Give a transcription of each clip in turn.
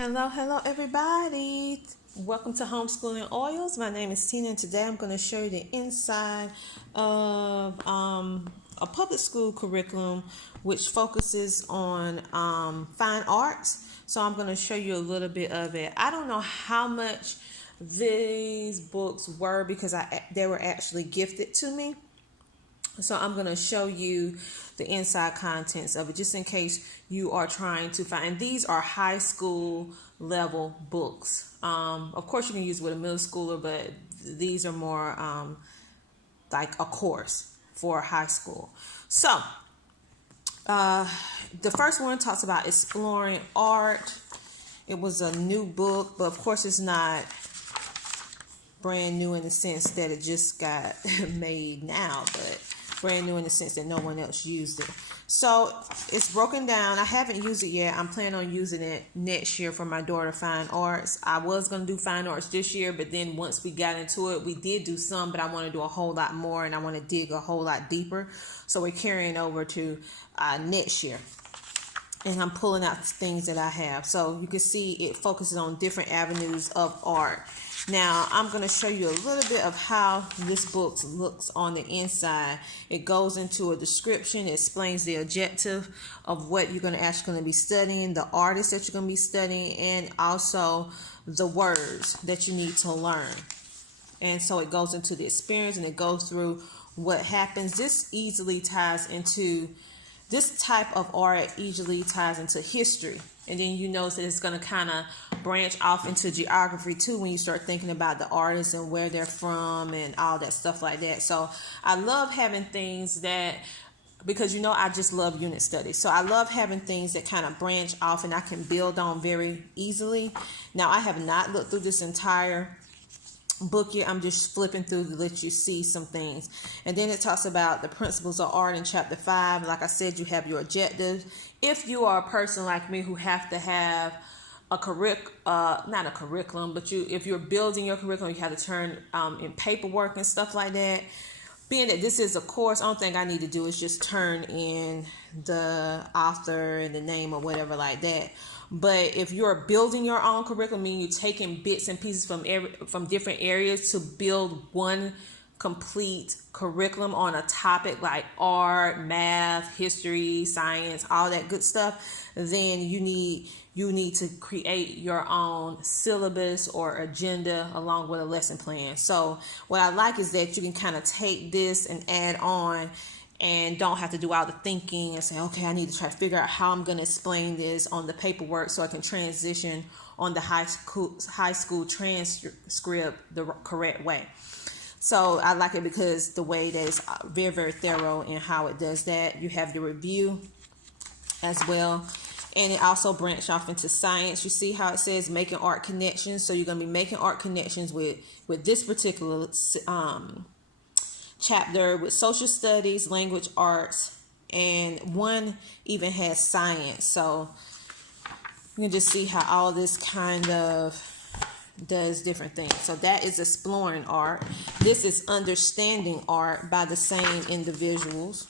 Hello everybody. Welcome to Homeschooling Oils. My name is Tina and today I'm going to show you the inside of a public school curriculum which focuses on fine arts. So I'm going to show you a little bit of it. I don't know how much these books were because they were actually gifted to me. So I'm going to show you the inside contents of it just in case you are trying to find. And these are high school level books. Of course, you can use it with a middle schooler, but these are more like a course for high school. So the first one talks about exploring art. It was a new book, but of course it's not brand new in the sense that it just got made now, but brand new in the sense that no one else used it. So it's broken down. I haven't used it yet. I'm planning on using it next year for my daughter fine arts. I was going to do fine arts this year, but then once we got into it, we did do some, but I want to do a whole lot more and I want to dig a whole lot deeper. So we're carrying over to next year. And I'm pulling out things that I have. So you can see it focuses on different avenues of art. Now, I'm going to show you a little bit of how this book looks on the inside. It goes into a description. It explains the objective of what you're going to actually going to be studying, the artist that you're going to be studying, and also the words that you need to learn. And so it goes into the experience and it goes through what happens. This type of art easily ties into history. And then you notice that it's going to kind of branch off into geography too when you start thinking about the artists and where they're from and all that stuff like that. So I love having things that, because I just love unit studies. So I love having things that kind of branch off and I can build on very easily. Now I have not looked through this entire book here. I'm just flipping through to let you see some things. And then it talks about the principles of art in chapter 5. Like I said, you have your objectives. If you are a person like me who have to have a not a curriculum, but if you're building your curriculum, you have to turn in paperwork and stuff like that. Being that this is a course, the only thing I need to do is just turn in the author and the name or whatever like that. But if you're building your own curriculum, meaning you're taking bits and pieces from different areas to build one complete curriculum on a topic like art, math, history, science, all that good stuff, then you need to create your own syllabus or agenda along with a lesson plan. So what I like is that you can kind of take this and add on and don't have to do all the thinking and say, okay, I need to try to figure out how I'm going to explain this on the paperwork so I can transition on the high school transcript the correct way. So I like it because the way that it's very, very thorough in how it does that. You have the review as well. And it also branched off into science. You see how it says making art connections. So you're going to be making art connections with this particular chapter with social studies, language arts, and one even has science. So you can just see how all this kind of does different things. So that is exploring art. This is understanding art by the same individuals.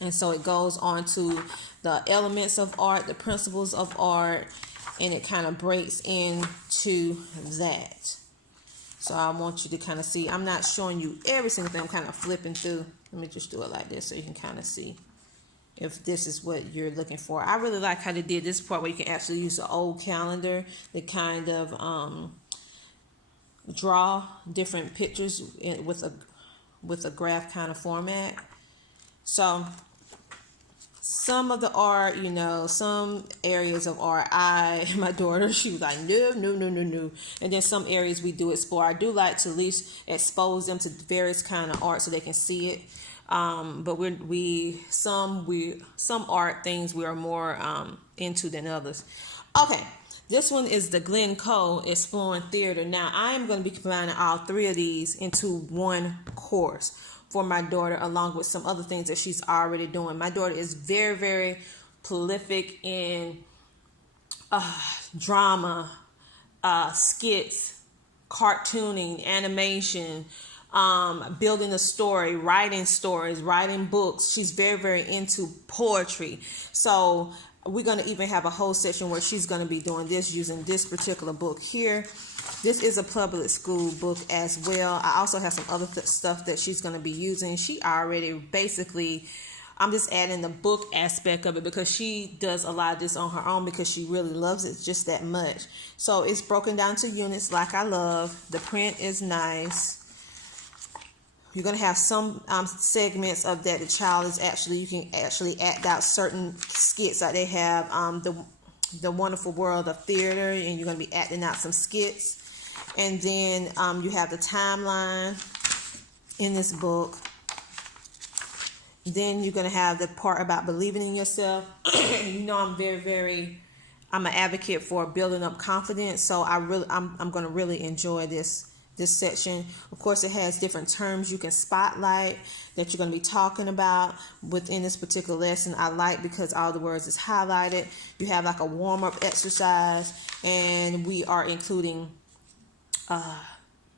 And so it goes on to the elements of art, the principles of art, and it kind of breaks into that. So I want you to kind of see. I'm not showing you every single thing. I'm kind of flipping through. Let me just do it like this so you can kind of see if this is what you're looking for. I really like how they did this part where you can actually use the old calendar to kind of draw different pictures with a graph kind of format. So some of the art, some areas of art, my daughter, she was like, no. And then some areas we do explore. I do like to at least expose them to various kind of art so they can see it. But some art things we are more into than others. Okay, this one is the Glen Cole Exploring Theater. Now I am going to be combining all three of these into one course for my daughter, along with some other things that she's already doing. My daughter is very, very prolific in drama, skits, cartooning, animation, building a story, writing stories, writing books. She's very, very into poetry. So we're going to even have a whole section where she's going to be doing this using this particular book here. This is a public school book as well. I also have some other stuff that she's going to be using. She already basically, I'm just adding the book aspect of it because she does a lot of this on her own because she really loves it just that much. So it's broken down to units like I love. The print is nice. You're going to have some segments of that the child is actually, you can actually act out certain skits. Like they have the Wonderful World of Theater, and you're going to be acting out some skits. And then you have the timeline in this book. Then you're going to have the part about believing in yourself. You know, I'm an advocate for building up confidence. So I'm going to really enjoy this section. Of course, it has different terms you can spotlight that you're going to be talking about within this particular lesson. I like because all the words is highlighted. You have like a warm-up exercise, and we are including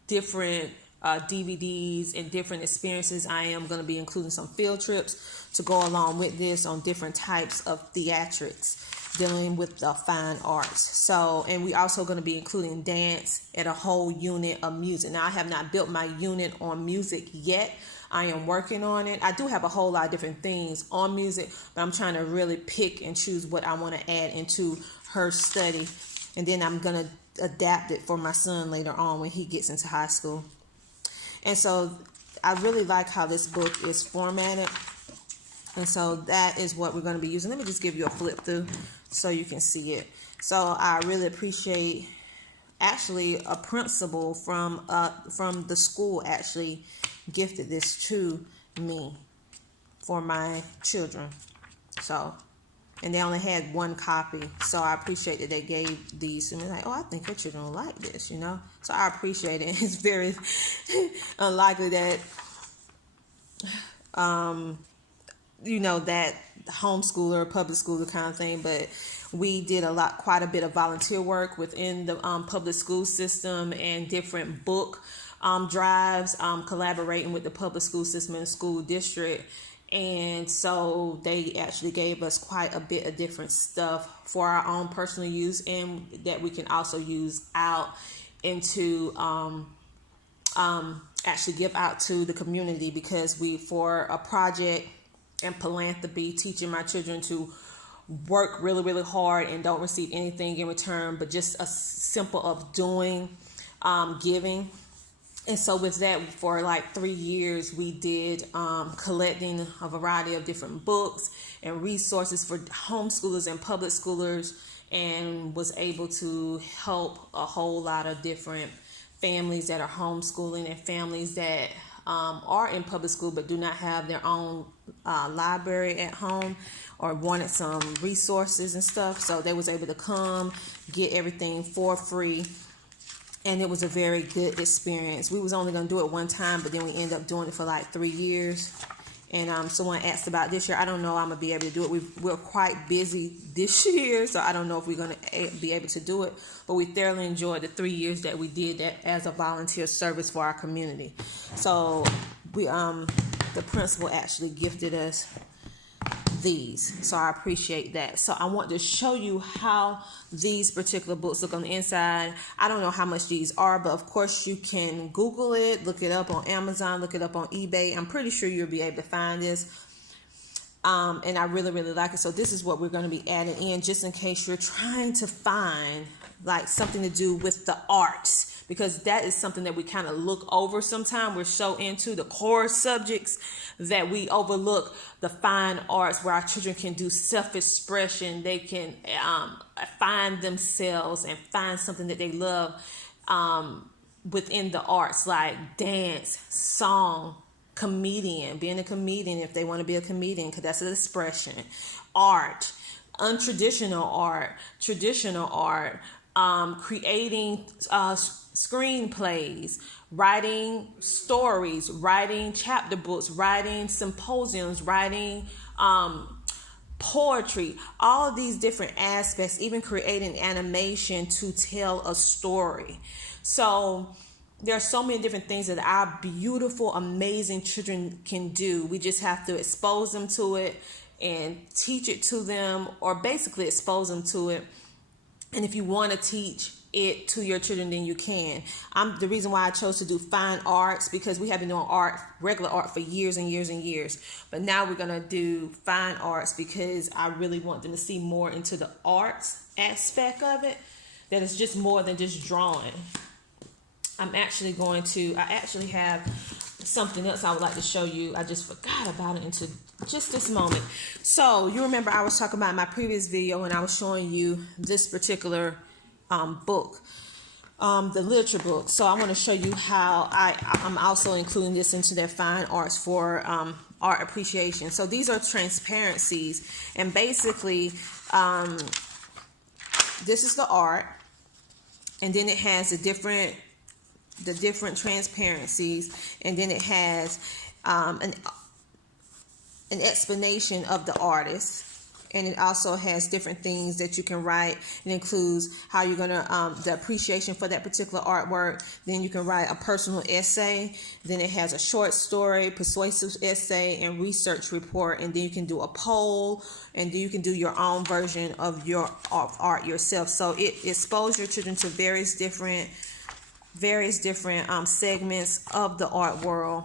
different DVDs and different experiences. I am going to be including some field trips to go along with this on different types of theatrics dealing with the fine arts. So, and we also going to be including dance and a whole unit of music. Now, I have not built my unit on music yet. I am working on it. I do have a whole lot of different things on music, but I'm trying to really pick and choose what I want to add into her study. And then I'm going to adapt it for my son later on when he gets into high school. And so I really like how this book is formatted. And so that is what we're going to be using. Let me just give you a flip through so you can see it. So I really appreciate actually a principal from the school actually gifted this to me for my children. So, and they only had one copy. So I appreciate that they gave these to me. Like, oh, I think your children will like this, you know. So I appreciate it. It's very unlikely that, you know, that homeschooler, public schooler kind of thing. But we did quite a bit of volunteer work within the public school system and different book drives, collaborating with the public school system and school district. And so they actually gave us quite a bit of different stuff for our own personal use, and that we can also use out into actually give out to the community, because for a project and philanthropy, teaching my children to work really, really hard and don't receive anything in return, but just a simple of doing, giving. And so with that, for like 3 years, we did collecting a variety of different books and resources for homeschoolers and public schoolers, and was able to help a whole lot of different families that are homeschooling and families that are in public school but do not have their own library at home or wanted some resources and stuff. So they was able to come get everything for free. And it was a very good experience. We was only going to do it one time, but then we ended up doing it for like 3 years. And someone asked about this year. I don't know I'm going to be able to do it. We're quite busy this year, so I don't know if we're going to be able to do it. But we thoroughly enjoyed the 3 years that we did that as a volunteer service for our community. So we the principal actually gifted us these, so I appreciate that. So I want to show you how these particular books look on the inside. I don't know how much these are, but of course you can Google it, look it up on Amazon, look it up on eBay. I'm pretty sure you'll be able to find this. And I really, really like it. So this is what we're going to be adding in, just in case you're trying to find like something to do with the arts, because that is something that we kind of look over sometimes. We're so into the core subjects that we overlook the fine arts, where our children can do self-expression. They can find themselves and find something that they love within the arts, like dance, song, comedian, being a comedian if they want to be a comedian, because that's an expression. Art, untraditional art, traditional art, creating screenplays, writing stories, writing chapter books, writing symposiums, writing poetry, all of these different aspects, even creating animation to tell a story. So there are so many different things that our beautiful, amazing children can do. We just have to expose them to it, and teach it to them, or basically expose them to it. And if you want to teach it to your children, then you can. The reason why I chose to do fine arts, because we have been doing art, regular art, for years and years and years. But now we're going to do fine arts because I really want them to see more into the arts aspect of it. That is just more than just drawing. I actually have something else I would like to show you. I just forgot about it into just this moment. So you remember I was talking about in my previous video when I was showing you this particular book, the literature book. So I want to show you how I'm also including this into their fine arts for art appreciation. So these are transparencies, and basically this is the art, and then it has the different transparencies, and then it has an explanation of the artist, and it also has different things that you can write. It includes how you're gonna the appreciation for that particular artwork. Then you can write a personal essay. Then it has a short story, persuasive essay, and research report. And then you can do a poll, and then you can do your own version of your art yourself. So it exposes your children to various different segments of the art world,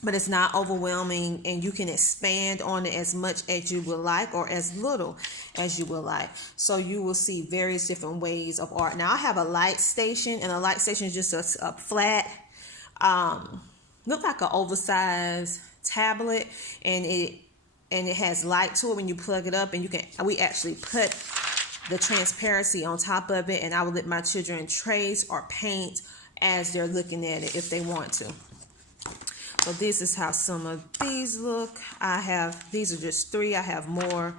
but it's not overwhelming, and you can expand on it as much as you would like, or as little as you would like. So you will see various different ways of art. Now I have a light station, and a light station is just a flat, look like an oversized tablet, and it has light to it when you plug it up, and we actually put the transparency on top of it, and I will let my children trace or paint as they're looking at it if they want to. So this is how some of these look. These are just 3. I have more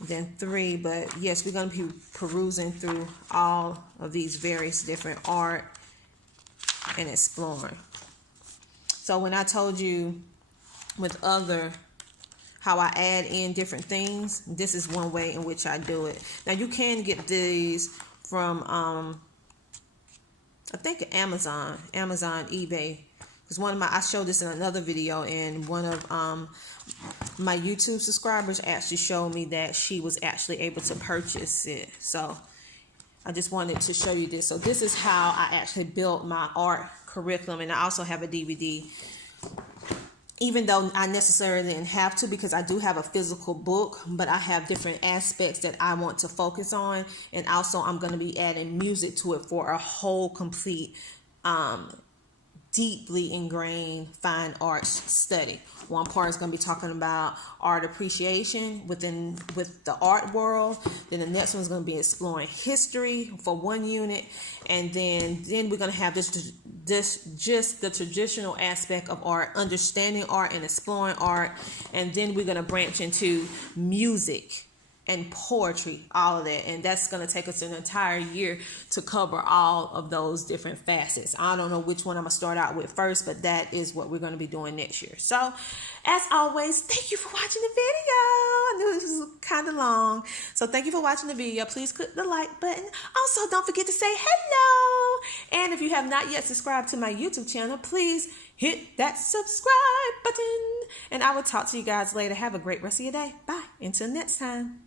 than 3, but yes, we're going to be perusing through all of these various different art and exploring. So when I told you with how I add in different things, this is one way in which I do it. Now you can get these from I think Amazon, eBay. Because I showed this in another video, and one of my YouTube subscribers actually showed me that she was actually able to purchase it. So I just wanted to show you this. So this is how I actually built my art curriculum, and I also have a DVD. Even though I necessarily didn't have to, because I do have a physical book, but I have different aspects that I want to focus on. And also I'm going to be adding music to it for a whole complete deeply ingrained fine arts study. One part is going to be talking about art appreciation with the art world. Then the next one is going to be exploring history for one unit, and then we're going to have just the traditional aspect of art, understanding art and exploring art, and then we're going to branch into music and poetry, all of that. And that's going to take us an entire year to cover all of those different facets. I don't know which one I'm going to start out with first, but that is what we're going to be doing next year. So, as always, thank you for watching the video. I knew this was kind of long. So, thank you for watching the video. Please click the like button. Also, don't forget to say hello. And if you have not yet subscribed to my YouTube channel, please hit that subscribe button. And I will talk to you guys later. Have a great rest of your day. Bye. Until next time.